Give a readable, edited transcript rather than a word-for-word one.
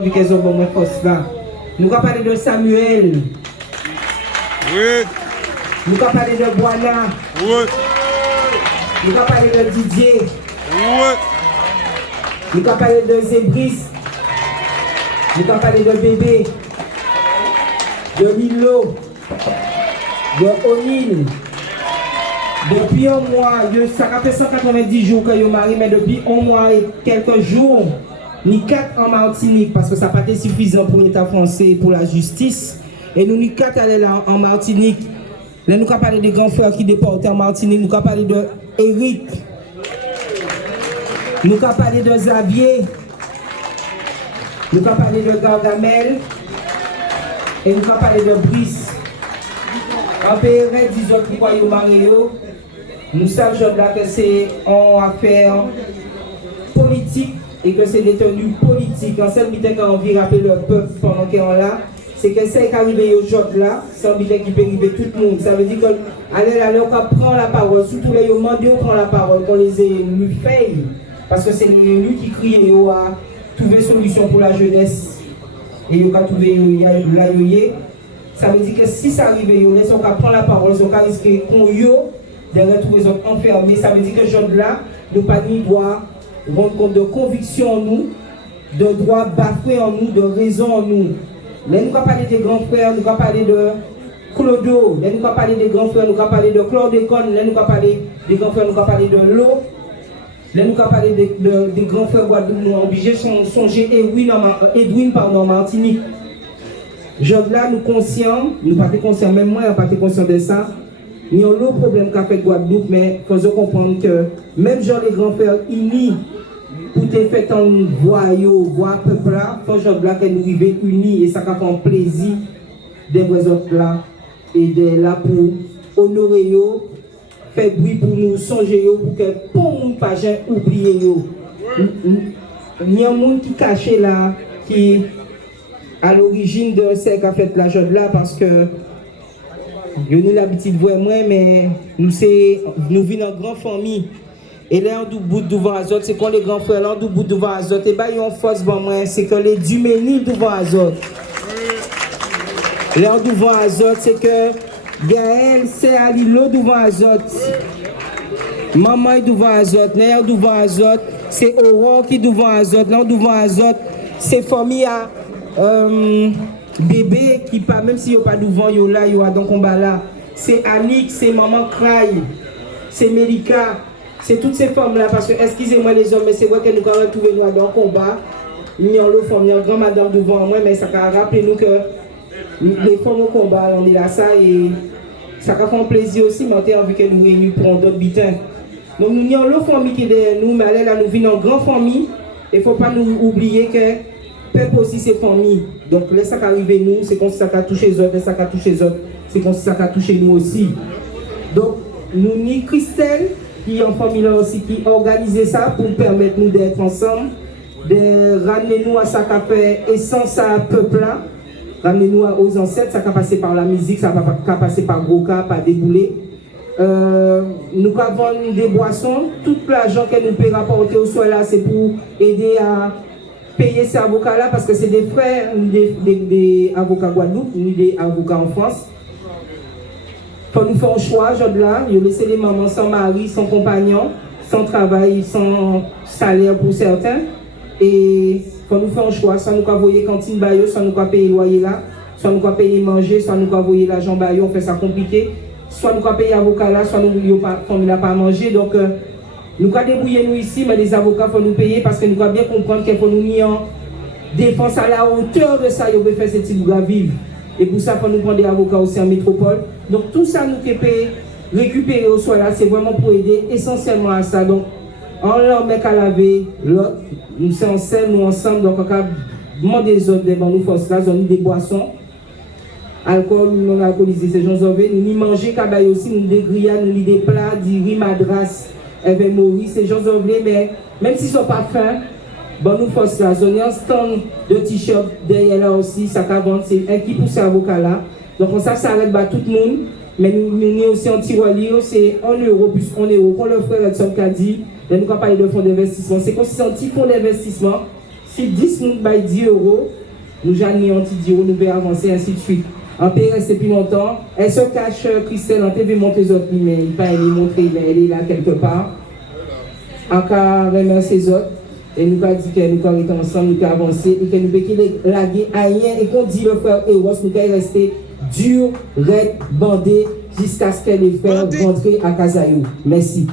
Vu qu'elles ont moins force là. Nous allons parler de Samuel. Oui. Nous allons parler de Boana. Oui. Nous allons parler de Didier. Oui. Nous allons parler de Zébris. Nous allons parler de Bébé. De Lilo. De O'Neill. Depuis un mois, ça fait 190 jours que je suis marié, mais depuis un mois et quelques jours, ni 4 en Martinique, parce que ça n'a pas été suffisant pour l'État français et pour la justice. Et nous, ni 4 allés là en Martinique. Là, nous avons parlé des grands frères qui déportés en Martinique. Nous avons parlé de Eric. Nous avons parlé de Xavier. Nous avons parlé de Gargamel. Et nous avons parlé de Brice. En PRL, disons pourquoi ils sont mariés. Nous savons là que c'est en affaire politique et que c'est des tenues politiques. En seul temps qu'on vient rappeler le peuple pendant qu'ils sont là, c'est que c'est qu'arrivé aujourd'hui là, c'est un bitin qui peut arriver tout le monde. Ça veut dire qu'allez là, on prend la parole, surtout les demandés, on prend la parole, qu'on les élus fait. Parce que c'est les élus qui crient à trouver solution pour la jeunesse. Et ils ont trouvé la ça veut dire que si ça arrive, ils ont prendre la parole, ils ont risqué qu'on de retrouver les autres enfermés. Ça veut dire que ce là nous pas ni droit rendre compte de conviction en nous, de droit bafoué en nous, de raison en nous. Là, nous allons parler des grands frères, nous allons parler de Clodo, là, nous allons parler des grands frères, nous allons parler de Chlordécone, là, nous allons parler des grands frères, nous allons parler de l'eau. Là, nous allons parler des grands frères Guadeloupe, nous sommes obligés de songer Edwin en Martinique. Job là, nous conscients, nous pas conscients, même moi, je pas conscient de ça. Il y a un autre problème qu'a fait Guadeloupe, mais il faut comprendre que même genre les grands frères unis, pour te faire un voix peuple là, il faut job là que nous vivons unis et ça fait un plaisir des autres là et de là pour honorer yo, faire bruit pour nous songer yo, pour que pour nous pas jamais oublier yo. Il y a un monde qui caché là, qui à l'origine de ce qu'a fait la job là parce que nous avons l'habitude de voir moi, mais nous vivons en grande famille. Et là, on bout devant Azot, c'est quand les grands frères là, on bout devant Azot. Et bien, ils ont force pour moi, c'est que les Duménil devant Azot. Là, on devant Azot, c'est que Gaël, c'est Alilo devant Azot. Maman est devant Azot. Là, on devant Azot, c'est Aurore qui est devant Azot. Là, on devant Azot, c'est famille à. Bébé qui pas même si yo pas devant yo là yo a dans combat là, c'est Annick, c'est maman Cray, c'est Melika, c'est toutes ces femmes là parce que excusez-moi les hommes mais c'est vrai que nous quand retrouver nous dans combat, il y a le femme, il y a grand madame devant moi mais ça a rappelé nous que les femmes au combat on est là ça et ça a fait un plaisir aussi mais on a envie que nous réunis pour d'autres bitins. Donc nous avons l'autre famille qui est derrière nous mais là nous vivons en grande famille et faut pas nous oublier que peuple aussi c'est famille. Donc là ça qui arrive nous, c'est comme si ça a touché les autres, là ça a touché les autres, c'est comme si ça a touché nous aussi. Donc nous ni Christelle, qui est en famille là aussi, qui organisait ça pour permettre nous d'être ensemble, de ramener nous à ça qui a fait essence à peuple là, ramener nous aux ancêtres, ça qui a passé par la musique, ça qui a passé par Goka, par Déboulé. Nous avons des boissons, tout l'argent que nous pouvons rapporter au soir là, c'est pour aider à payer ces avocats-là parce que c'est des frères, des avocats Guadeloupe, ni des avocats en France. Quand nous faisons un choix, là, ils ont laissé les mamans sans mari, sans compagnon, sans travail, sans salaire pour certains. Et quand nous faisons un choix, soit nous envoyer cantine bayo, soit nous payer loyer là, soit nous payer manger, soit nous envoyer l'argent bayo, on fait ça compliqué. Soit nous payer avocat là, soit nous ne pas manger. Donc, nous avons débrouillé nous ici, mais les avocats, il faut nous payer parce que nous avons bien comprendre qu'il faut nous mettre en défense à la hauteur de ça, il faut faire ce type de vivre. Et pour ça, il faut nous prendre des avocats aussi en métropole. Donc tout ça, nous pouvons récupérer au soir là, c'est vraiment pour aider essentiellement à ça. Donc, on leur met qu'à laver l'autre, nous sommes en scène, nous ensemble, donc on va demander des autres, nous force là, nous des boissons, alcool, non alcoolisé, ces gens nous ni manger, cabaye aussi, nous des grillades, nous des plats, des riz madras. Avec Maurice, ces gens ont mais même s'ils ne sont pas fins, bon, nous force là. On a un stand de t-shirt derrière là aussi, ça vendre, c'est un qui pour ces avocats-là. Donc, on ça arrête tout le monde, mais nous sommes aussi en Tiroli, c'est 1 euro plus 1 euro. Quand le frère Edson a dit, nous avons parlé de fonds d'investissement, c'est comme si c'est un petit fonds d'investissement, Si 10 nous bail 10 euros, nous j'en un petit 10 euros, nous pouvons avancer, ainsi de suite. On peut rester plus longtemps. Elle se cache, Christelle, on TV montrer les autres, mais il pas elle montrer, mais elle est là quelque part. Encore remercier les autres. Et nous avons dit que nous avons été ensemble, nous avons avancé, et que nous avons laguer à rien, et qu'on dit le frère Eros, nous avons resté dur, raide, bandé, jusqu'à ce que les frères rentrent à Kazaïou. Merci.